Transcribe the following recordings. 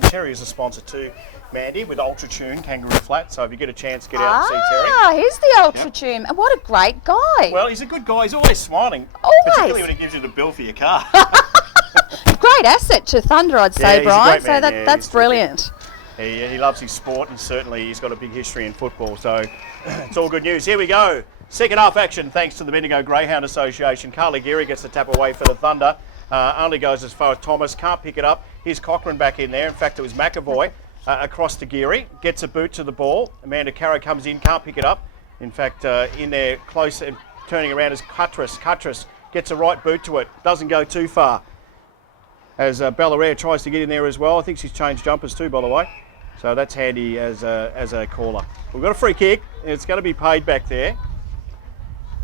Terry is a sponsor too, Mandy, with Ultra Tune Kangaroo Flat. So if you get a chance, get out and see Terry. Ah, he's the Ultra Tune. And what a great guy. Well, he's a good guy. He's always smiling. Always. Particularly when he gives you the bill for your car. Great asset to Thunder, I'd say, he's Brian. a great man. So Yeah, that's he's brilliant. He loves his sport, and certainly he's got a big history in football. So it's all good news. Here we go. Second half action, thanks to the Bendigo Greyhound Association. Carly Geary gets the tap away for the Thunder. Only goes as far as Thomas. Can't pick it up. Here's Cochrane back in there. In fact, it was McAvoy across to Geary. Gets a boot to the ball. Amanda Caro comes in. Can't pick it up. In fact, in there close and turning around is Cuttress. Cuttress gets a right boot to it. Doesn't go too far. As Bellaria tries to get in there as well. I think she's changed jumpers too, by the way. So that's handy as a caller. We've got a free kick. It's going to be paid back there.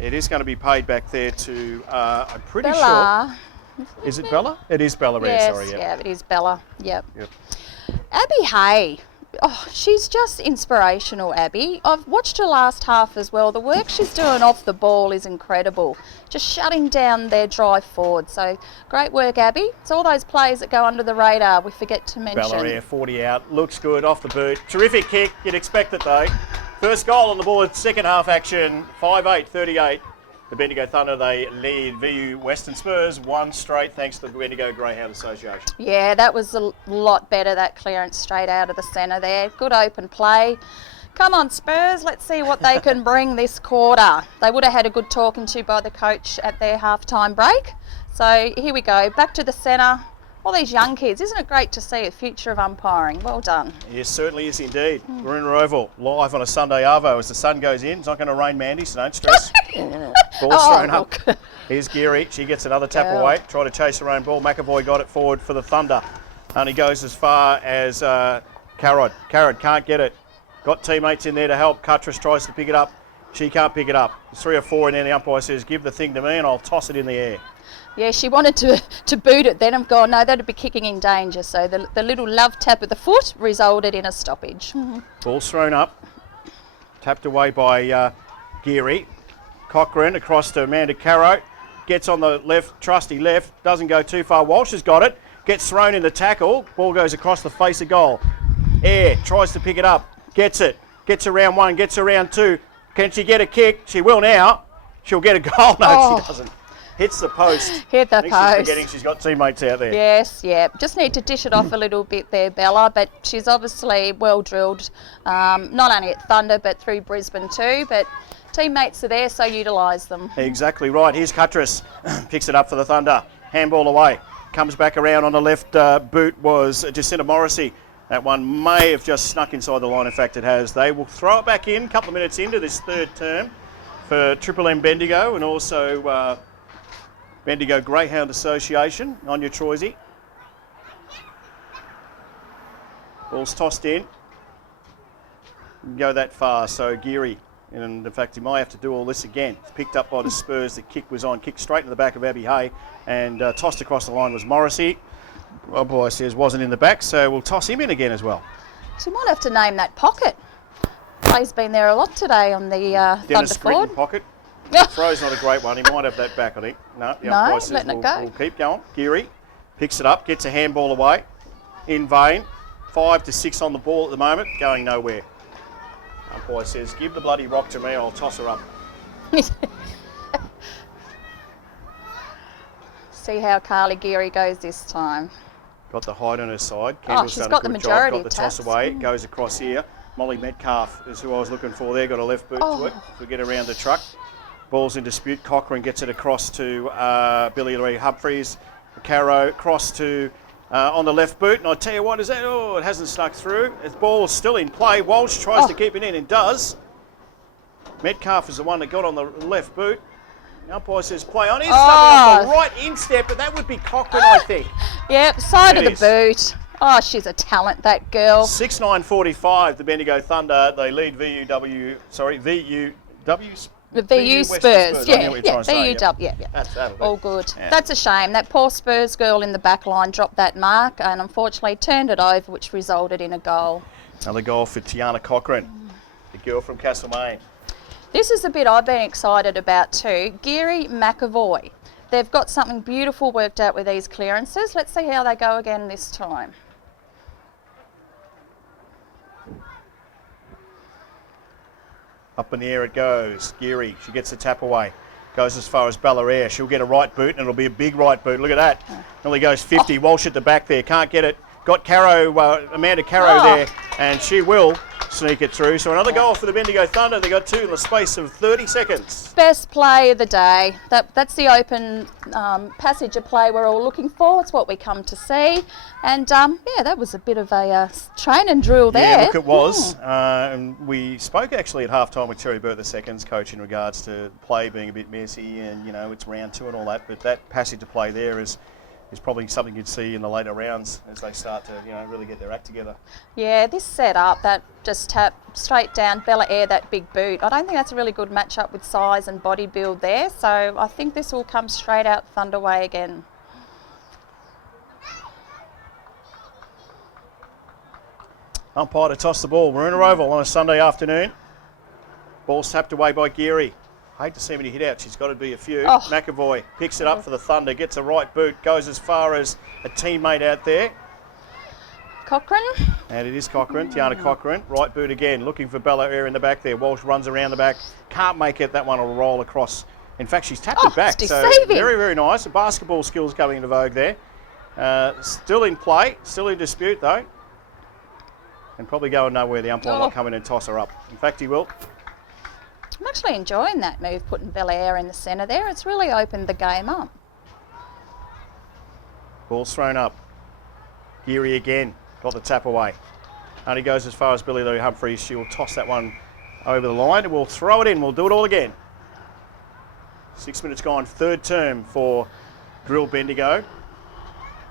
It is going to be paid back there to, I'm pretty Bella. sure. Is it Bella? It is Bella. Yes, Sorry. yeah, it is Bella. Yep. Abby Hay. Oh, she's just inspirational, Abby. I've watched her last half as well. The work she's doing off the ball is incredible. Just shutting down their drive forward. So great work, Abby. It's all those plays that go under the radar we forget to mention. Bellaria 40 out. Looks good off the boot. Terrific kick. You'd expect it though. First goal on the board. Second half action. 5-8-38. The Bendigo Thunder, they lead VU Western Spurs one straight thanks to the Bendigo Greyhound Association. Yeah, that was a lot better, that clearance straight out of the centre there. Good open play. Come on, Spurs, let's see what they can bring this quarter. They would have had a good talking to by the coach at their half-time break. So here we go, back to the centre. All these young kids, isn't it great to see a future of umpiring? Well done. Yes, certainly is indeed. Marina Oval, live on a Sunday arvo as the sun goes in. It's not going to rain, Mandy, so don't stress. Ball's thrown up. Here's Geary. She gets another tap away. Try to chase her own ball. McAvoy got it forward for the Thunder. Only goes as far as Carrod. Carrod can't get it. Got teammates in there to help. Cuttress tries to pick it up. She can't pick it up. There's 3 or 4 in there. The umpire says, give the thing to me and I'll toss it in the air. Yeah, she wanted to boot it then. I've gone, no, that'd be kicking in danger. So the little love tap of the foot resulted in a stoppage. Ball's thrown up. Tapped away by Geary. Cochrane across to Amanda Caro. Gets on the left, trusty left. Doesn't go too far. Walsh has got it. Gets thrown in the tackle. Ball goes across the face of goal. Air tries to pick it up. Gets it. Gets around 1. Gets around 2. Can she get a kick? She will now. She'll get a goal. No, she doesn't. Hits the post. Hit the She's post. forgetting she's got teammates out there. Yes, yeah. Just need to dish it off a little bit there, Bella. But she's obviously well drilled, not only at Thunder but through Brisbane too. But teammates are there, so utilise them. Exactly right. Here's Cuttress. Picks it up for the Thunder. Handball away. Comes back around on the left boot was Jacinta Morrissey. That one may have just snuck inside the line. In fact, it has. They will throw it back in a couple of minutes into this third term for Triple M Bendigo and also Bendigo Greyhound Association on your Troisy. Ball's tossed in. Didn't go that far, so Geary. And in fact, he might have to do all this again. It's picked up by the Spurs. The kick was on. Kicked straight in the back of Abby Hay and tossed across the line was Morrissey. Boy says wasn't in the back, so we'll toss him in again as well. So you might have to name that pocket. Play's been there a lot today on the Dennis Thunder forward. pocket. Throw's not a great one. He might have that back, I think. No, the umpire says letting it go. We'll keep going. Geary picks it up, gets a handball away. In vain. 5 to 6 on the ball at the moment, going nowhere. Umpire says, give the bloody rock to me, I'll toss her up. See how Carly Geary goes this time. Got the height on her side. Kendall's she's done got a the good majority job. Got the of toss taps. away. Goes across here. Molly Metcalf is who I was looking for there. Got a left boot to it. We get around the truck. Ball's in dispute. Cochrane gets it across to Billy Louis Humphreys. Caro cross to on the left boot. And I tell you what, is that? Oh, it hasn't snuck through. The ball's still in play. Walsh tries to keep it in and does. Metcalf is the one that got on the left boot. The umpire says play on. He's stubbing off the right instep, but that would be Cochrane, I think. Yep, side It of the boot. Oh, she's a talent, that girl. 6-9-45, the Bendigo Thunder. They lead VU The VU Spurs, yeah, VUW, yeah. That'll do. All good. Yeah. That's a shame. That poor Spurs girl in the back line dropped that mark and unfortunately turned it over, which resulted in a goal. Another goal for Tiana Cochrane, the girl from Castlemaine. This is the bit I've been excited about too. Geary McAvoy. They've got something beautiful worked out with these clearances. Let's see how they go again this time. Up in the air it goes. Geary, she gets the tap away. Goes as far as Ballarat. She'll get a right boot, and it'll be a big right boot. Look at that. Nearly goes 50. Walsh at the back there. Can't get it. Got Caro, Amanda Caro there, and she will sneak it through. So another goal for the Bendigo Thunder. They got two in the space of 30 seconds. Best play of the day. That's the open passage of play we're all looking for. It's what we come to see. And yeah, that was a bit of a training drill there. Yeah, look, it was. And we spoke actually at halftime with Terry Burt, the seconds coach, in regards to play being a bit messy and, you know, it's round 2 and all that. But that passage of play there is probably something you'd see in the later rounds as they start to, you know, really get their act together. Yeah, this set up, that just tap straight down, Bella Air, that big boot. I don't think that's a really good match-up with size and body build there, so I think this will come straight out Thunder way again. Umpire to toss the ball. We're in a oval on a Sunday afternoon. Ball's tapped away by Geary. Hate to see many hit out. She's got to be a few. Oh. McAvoy picks it up for the Thunder, gets a right boot, goes as far as a teammate out there. Cochrane. And it is Cochrane, Tiana Cochrane. Right boot again, looking for Bella Air in the back there. Walsh runs around the back. Can't make it. That one will roll across. In fact, she's tapped it back. It's So deceiving. very, very nice. The basketball skills coming into vogue there. Still in play, still in dispute though. And probably going nowhere. The umpire might come in and toss her up. In fact, he will. I'm actually enjoying that move, putting Bella Air in the centre there. It's really opened the game up. Ball's thrown up. Geary again. Got the tap away. Only goes as far as Billy Lou Humphries. She'll toss that one over the line and we'll throw it in. We'll do it all again. 6 minutes gone. Third term for Drill Bendigo.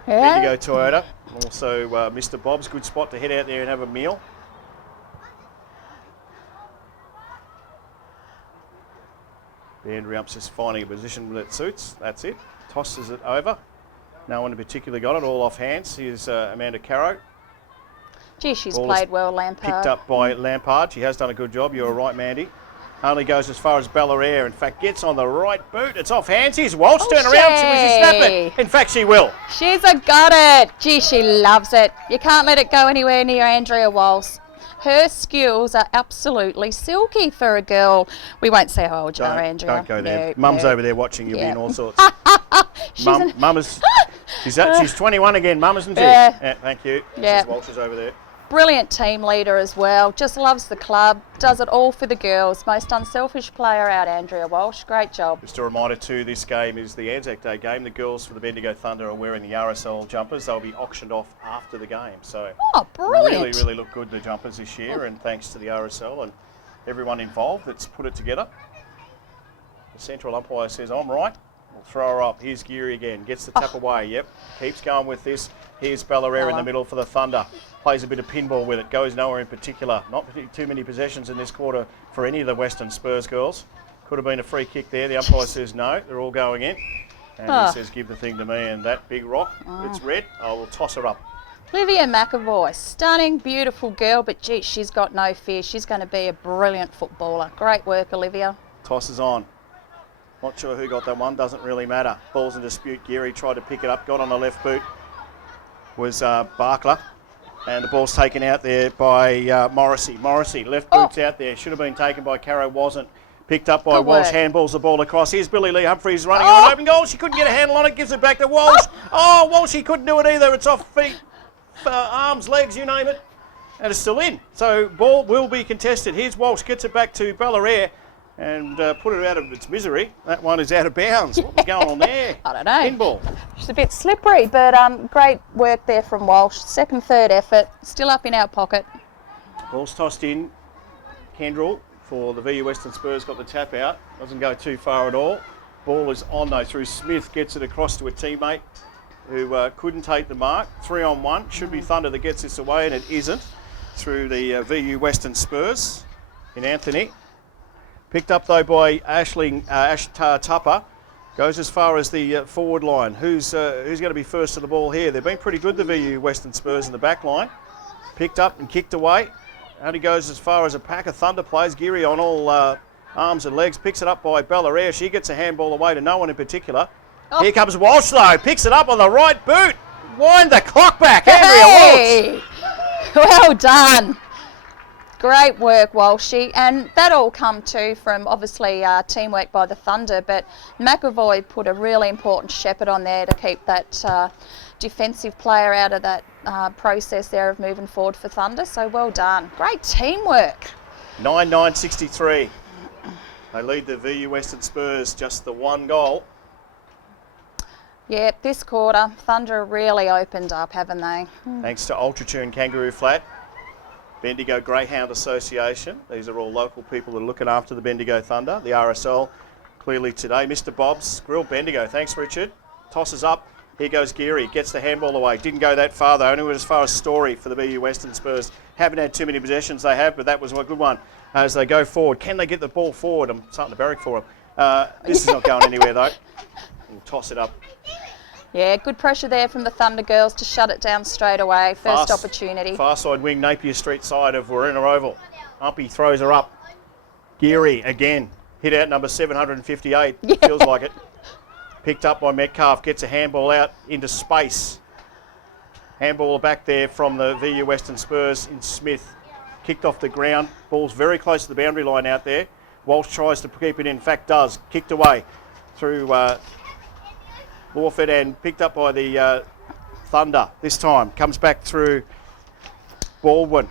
Yeah. Bendigo Toyota. Also Mr. Bob's. Good spot to head out there and have a meal. The Andrew Umps just finding a position that suits. That's it. Tosses it over. No one in particular got it. All off hands. Here's Amanda Caro. Gee, she's Ball played is well, Lampard. Picked up by Lampard. She has done a good job. You're right, Mandy. Only goes as far as Bella Air. In fact, gets on the right boot. It's off hands. Here's Walsh. Turn around. She will snap it. In fact, she will. She's got it. Gee, she loves it. You can't let it go anywhere near Andrea Walsh. Her skills are absolutely silky for a girl. We won't say how old you are, Andrea. Don't go there. No, Mum's no. over there watching. You'll be in all sorts. She's She's 21 again, Mum, isn't she? Yeah. Thank you. Yeah. Mrs. Walsh is over there. Brilliant team leader as well. Just loves the club. Does it all for the girls. Most unselfish player out, Andrea Walsh. Great job. Just a reminder too, this game is the Anzac Day game. The girls for the Bendigo Thunder are wearing the RSL jumpers. They'll be auctioned off after the game. So Brilliant. really, really look good, the jumpers this year, and thanks to the RSL and everyone involved that's put it together. The central umpire says, I'm right. We'll throw her up. Here's Geary again. Gets the tap away. Yep. Keeps going with this. Here's Bella Air in the middle for the Thunder. Plays a bit of pinball with it. Goes nowhere in particular. Not too many possessions in this quarter for any of the Western Spurs girls. Could have been a free kick there. The umpire says no. They're all going in. And he says, give the thing to me. And that big rock, it's red. I will toss her up. Olivia McAvoy, stunning, beautiful girl, but gee, she's got no fear. She's going to be a brilliant footballer. Great work, Olivia. Tosses on. Not sure who got that one. Doesn't really matter. Ball's in dispute. Geary tried to pick it up. Got on the left boot. Was Barkler. And the ball's taken out there by Morrissey. Morrissey, left boot's out there. Should have been taken by Caro, wasn't. Picked up by Walsh, handballs the ball across. Here's Billy Lee Humphries running on an open goal. She couldn't get a handle on it, gives it back to Walsh. Walsh, he couldn't do it either. It's off feet, arms, legs, you name it. And it's still in. So ball will be contested. Here's Walsh, gets it back to Bella Air and put it out of its misery. That one is out of bounds. What's going on there? I don't know. Pinball. She's a bit slippery, but great work there from Walsh. Second, third effort, still up in our pocket. Ball's tossed in. Kendrell for the VU Western Spurs got the tap out. Doesn't go too far at all. Ball is on though through Smith. Gets it across to a teammate who couldn't take the mark. 3-on-1. Should be Thunder that gets this away, and it isn't. Through the VU Western Spurs in Anthony. Picked up though by Ash Tupper. Goes as far as the forward line. Who's going to be first to the ball here? They've been pretty good, the VU Western Spurs, in the back line. Picked up and kicked away. Only goes as far as a pack of Thunder players. Geary on all arms and legs. Picks it up by Bella Air. She gets a handball away to no one in particular. Here comes Walsh though. Picks it up on the right boot. Wind the clock back. Andrea Walsh. Well done. Great work, Walshy, and that all come too from obviously teamwork by the Thunder, but McAvoy put a really important shepherd on there to keep that defensive player out of that process there of moving forward for Thunder, so well done. Great teamwork. 9-9-63. They lead the VU Western Spurs just the one goal. Yeah, this quarter, Thunder really opened up, haven't they? Thanks to Ultratune Kangaroo Flat, Bendigo Greyhound Association. These are all local people that are looking after the Bendigo Thunder. The RSL clearly today. Mr. Bob's Grill Bendigo. Thanks, Richard. Tosses up. Here goes Geary. Gets the handball away. Didn't go that far, though. Only went as far as Story for the BU Western Spurs. Haven't had too many possessions they have, but that was a good one. As they go forward. Can they get the ball forward? I'm starting to barrack for them. This is not going anywhere, though. We'll toss it up. Yeah, good pressure there from the Thunder girls to shut it down straight away. First opportunity. Far side wing, Napier Street side of Warina Oval. Umpy throws her up. Geary again. Hit out number 758. Yeah. Feels like it. Picked up by Metcalf. Gets a handball out into space. Handball back there from the VU Western Spurs in Smith. Kicked off the ground. Ball's very close to the boundary line out there. Walsh tries to keep it in fact does. Kicked away through Lawford and picked up by the Thunder this time. Comes back through Baldwin.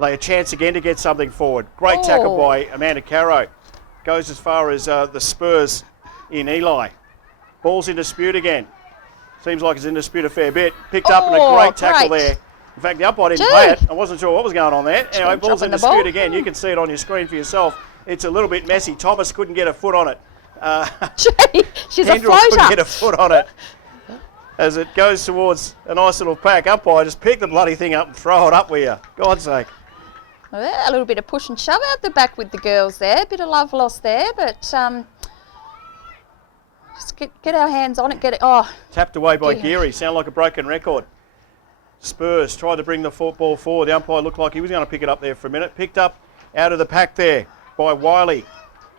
They a chance again to get something forward. Great tackle by Amanda Caro. Goes as far as the Spurs in Eli. Ball's in dispute again. Seems like it's in dispute a fair bit. Picked up and a great tackle there. In fact, the umpire didn't play it. I wasn't sure what was going on there. Anyway, ball's in dispute again. You can see it on your screen for yourself. It's a little bit messy. Thomas couldn't get a foot on it. Gee, she's a floater. Couldn't get a foot on it. As it goes towards a nice little pack. Umpire, just pick the bloody thing up and throw it up with you. God's sake. Well, a little bit of push and shove out the back with the girls there. A bit of love lost there, but just get our hands on it. Get it. Oh, tapped away by Geary. Sound like a broken record. Spurs tried to bring the football forward. The umpire looked like he was going to pick it up there for a minute. Picked up out of the pack there by Wiley.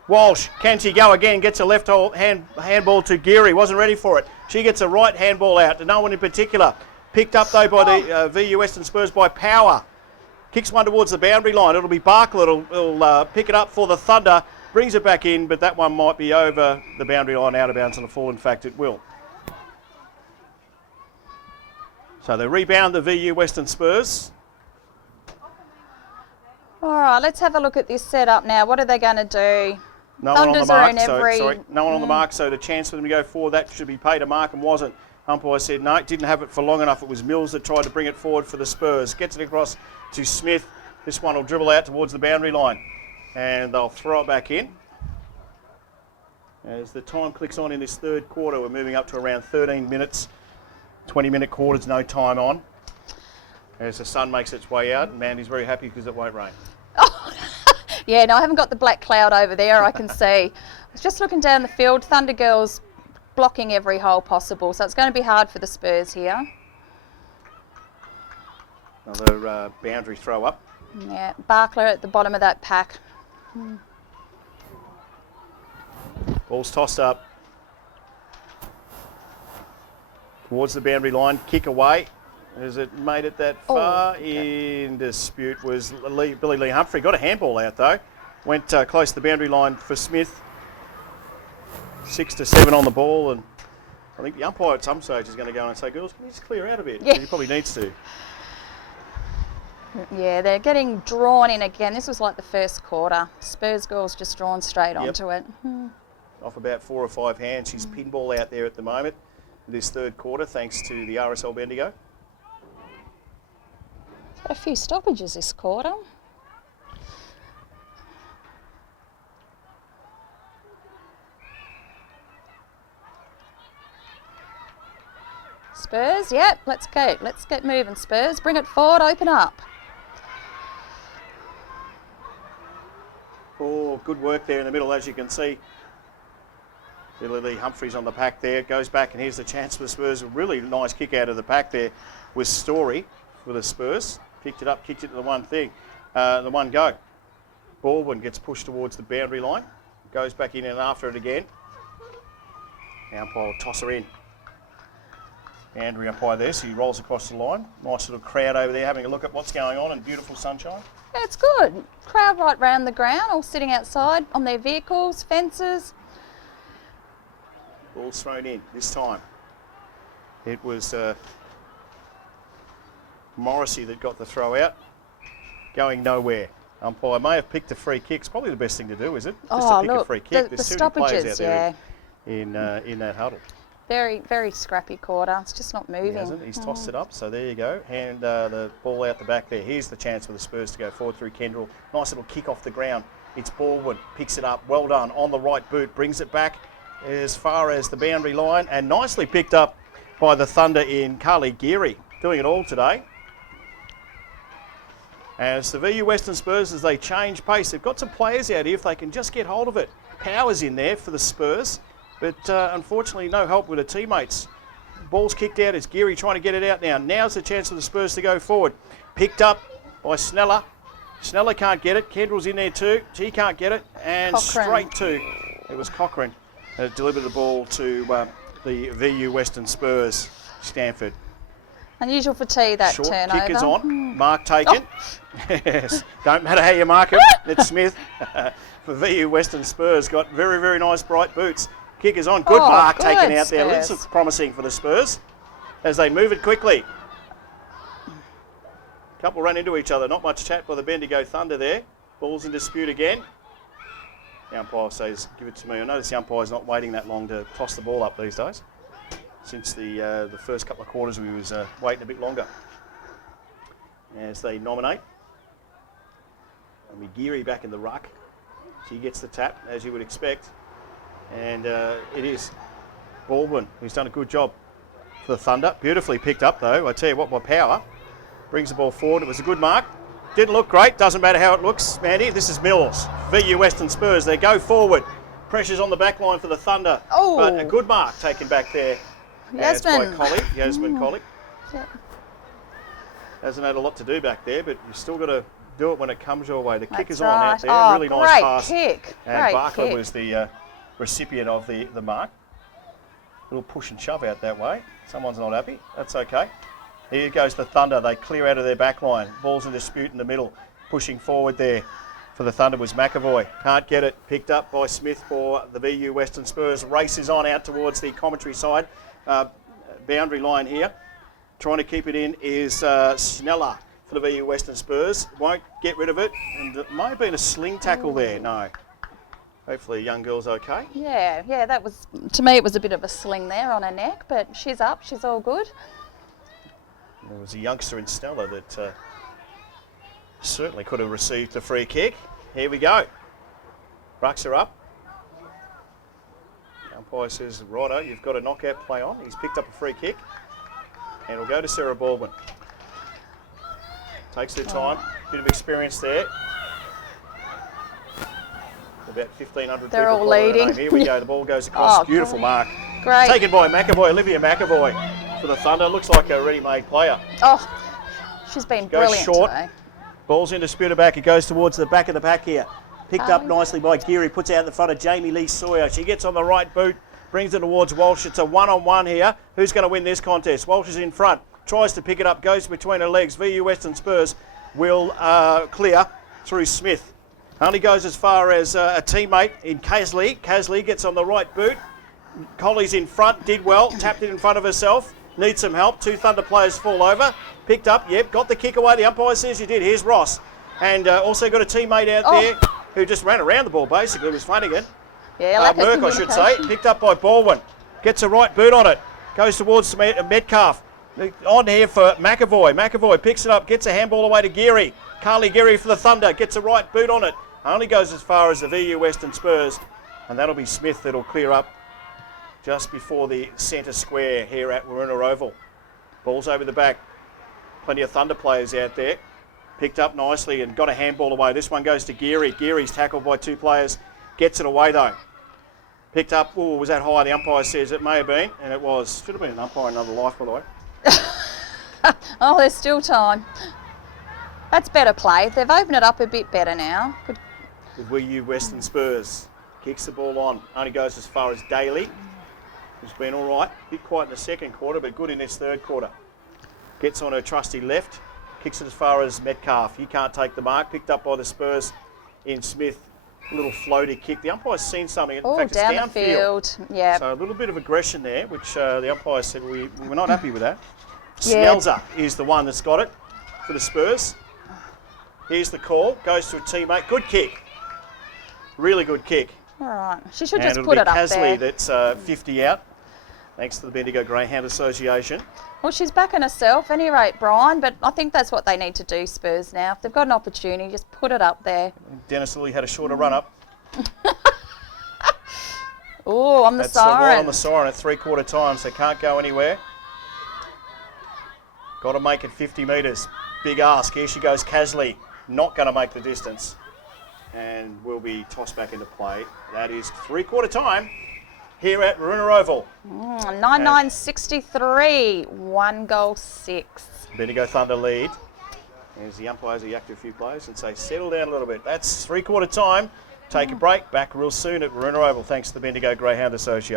Walsh, can she go again? Gets a left handball to Geary. Wasn't ready for it. She gets a right handball out to no one in particular. Picked up though by the VU Western Spurs by Power. Kicks one towards the boundary line. It'll be Barkle. It'll pick it up for the Thunder. Brings it back in, but that one might be over the boundary line, out of bounds on the full. In fact, it will. So they rebound the VU Western Spurs. all right, let's have a look at this setup now. What are they going to do? No one on the mark, no one on the Mm. mark, so the chance for them to go forward, that should be paid a mark and wasn't. Umpire said no, didn't have it for long enough. It was Mills that tried to bring it forward for the Spurs. Gets it across to Smith. This one will dribble out towards the boundary line and they'll throw it back in. As the time clicks on in this third quarter, we're moving up to around 13 minutes. 20-minute quarters, no time on. As the sun makes its way out, and Mandy's very happy because it won't rain. Yeah, no, I haven't got the black cloud over there, I can see. I was just looking down the field. Thunder girls blocking every hole possible, so it's going to be hard for the Spurs here. Another boundary throw up. Yeah, Barkler at the bottom of that pack. Ball's tossed up towards the boundary line. Kick away. Has it made it that far? In dispute was Billy Lee Humphrey. Got a handball out though. Went close to the boundary line for Smith. 6 to 7 on the ball, and I think the umpire at some stage is going to go and say, girls, can you just clear out a bit? Yeah. He probably needs to. Yeah, they're getting drawn in again. This was like the first quarter. Spurs girls just drawn straight onto it. Off about 4 or 5 hands. She's pinball out there at the moment. This third quarter, thanks to the RSL Bendigo. A few stoppages this quarter. Spurs, yep, let's go. Let's get moving, Spurs. Bring it forward, open up. Oh, good work there in the middle, as you can see. Billy Lee Humphreys on the pack there. Goes back, and here's the chance for the Spurs. A really nice kick out of the pack there with Story for the Spurs. Picked it up, kicked it to the one go. Baldwin gets pushed towards the boundary line. Goes back in and after it again. Now Paul will toss her in. Andrew umpire there, so he rolls across the line. Nice little crowd over there having a look at what's going on and beautiful sunshine. Yeah, it's good. Crowd right round the ground, all sitting outside on their vehicles, fences. Ball's thrown in this time. It was Morrissey that got the throw out. Going nowhere. Umpire may have picked a free kick. It's probably the best thing to do, is it? Just to pick a free kick. The There's too many players out stoppages, there in that huddle. Very, very scrappy quarter. It's just not moving. He hasn't. He's tossed it up, so there you go. And the ball out the back there. Here's the chance for the Spurs to go forward through Kendall. Nice little kick off the ground. It's Baldwin, picks it up. Well done on the right boot. Brings it back as far as the boundary line. And nicely picked up by the Thunder in Carly Geary. Doing it all today. As the VU Western Spurs, as they change pace, they've got some players out here if they can just get hold of it. Power's in there for the Spurs. But unfortunately, no help with the teammates. Ball's kicked out. It's Geary trying to get it out now. Now's the chance for the Spurs to go forward. Picked up by Sneller. Sneller can't get it. Kendall's in there too. He can't get it. And Cochrane. Straight to, it was Cochrane that delivered the ball to the VU Western Spurs. Stanford. Unusual for T, that Short turnover. kick is on. Mark taken. Yes. Don't matter how you mark it. It's Smith. For VU Western Spurs. Got very, very nice bright boots. Kick is on. Good mark good, taken out there. Spurs. This looks promising for the Spurs as they move it quickly. Couple run into each other. Not much chat by the Bendigo Thunder there. Ball's in dispute again. The umpire says, give it to me. I notice the umpire's not waiting that long to toss the ball up these days. Since the first couple of quarters, we was waiting a bit longer. As they nominate. And Geary back in the ruck. She gets the tap, as you would expect. And it is Baldwin who's done a good job for the Thunder. Beautifully picked up though. I tell you what, by power. Brings the ball forward. It was a good mark. Didn't look great. Doesn't matter how it looks, Mandy. This is Mills. VU Western Spurs. They go forward. Pressure's on the back line for the Thunder. Oh. But a good mark taken back there. Yasmin. Yasmin Collie. Yep. Hasn't had a lot to do back there, but you've still got to do it when it comes your way. The kick That's is on out right. there. Oh, Really nice great pass. kick. And Great Barker kick. was the recipient of the mark. Little push and shove out that way. Someone's not happy. That's okay. Here goes the Thunder. They clear out of their back line. Ball's in dispute in the middle. Pushing forward there for the Thunder was McAvoy. Can't get it. Picked up by Smith for the VU Western Spurs. Races on out towards the commentary side. Boundary line here. Trying to keep it in is Sneller for the VU Western Spurs. Won't get rid of it. And it may have been a sling tackle there. No. Hopefully the young girl's okay. Yeah, that was, to me, it was a bit of a sling there on her neck, but she's up, she's all good. There was a youngster in Stella that certainly could have received a free kick. Here we go. Rucks are up. The umpire says, righto, you've got a knockout play on. He's picked up a free kick. And it'll go to Sarah Baldwin. Takes their time. Bit of experience there. About 1,500 They're people all calling her leading. name. Here we go. The ball goes across. Oh, Beautiful mark. Great. Taken by McAvoy, Olivia McAvoy for the Thunder. Looks like a ready-made player. Oh, she's been Goes brilliant short. today. Ball's in dispute back. It goes towards the back of the pack here. Picked up nicely by Geary. Puts out in the front of Jamie Lee Sawyer. She gets on the right boot. Brings it towards Walsh. It's a one-on-one here. Who's going to win this contest? Walsh is in front. Tries to pick it up. Goes between her legs. VU Western Spurs will clear through Smith. Only goes as far as a teammate in Casley. Casley gets on the right boot. Colley's in front. Did well. Tapped it in front of herself. Needs some help. Two Thunder players fall over. Picked up. Yep. Got the kick away. The umpire says you did. Here's Ross. And also got a teammate out there who just ran around the ball basically. It was Flanagan. Yeah, like Merck, I should say. Picked up by Baldwin. Gets a right boot on it. Goes towards Metcalf. On here for McAvoy. McAvoy picks it up. Gets a handball away to Geary. Carly Geary for the Thunder. Gets a right boot on it. Only goes as far as the VU Western Spurs. And that'll be Smith that'll clear up just before the centre square here at Waruna Oval. Ball's over the back. Plenty of Thunder players out there. Picked up nicely and got a handball away. This one goes to Geary. Geary's tackled by two players. Gets it away though. Picked up. Oh, was that high? The umpire says it may have been. And it was. Should have been an umpire in another life, by the way. Oh, there's still time. That's better play. They've opened it up a bit better now. Good. The VU Western Spurs kicks the ball on. Only goes as far as Daly. who's been all right. A bit quiet in the second quarter, but good in this third quarter. Gets on her trusty left, kicks it as far as Metcalf. He can't take the mark. Picked up by the Spurs in Smith. A little floaty kick. The umpire's seen something. In fact, down it's the downfield. field. Yeah. So a little bit of aggression there, which the umpire said we were not happy with that. Yeah. Snelzer is the one that's got it for the Spurs. Here's the call. Goes to a teammate. Good kick. Really good kick. All right. She should And just it'll put be it up Casley there. that's 50 out. Thanks to the Bendigo Greyhound Association. Well, she's backing herself, any rate, Brian, but I think that's what they need to do, Spurs, now. If they've got an opportunity, just put it up there. Dennis Lilly had a shorter run-up. Oh, on the That's right siren. on the siren at three-quarter time, so can't go anywhere. Got to make it 50 metres. Big ask. Here she goes, Casley. Not going to make the distance. And will be tossed back into play. That is three-quarter time here at Maruna Oval. 9-9-63, 1 goal 6. Bendigo Thunder lead. As the umpires yak to a few players and say, settle down a little bit. That's three-quarter time. Take a break. Back real soon at Maruna Oval. Thanks to the Bendigo Greyhound Association.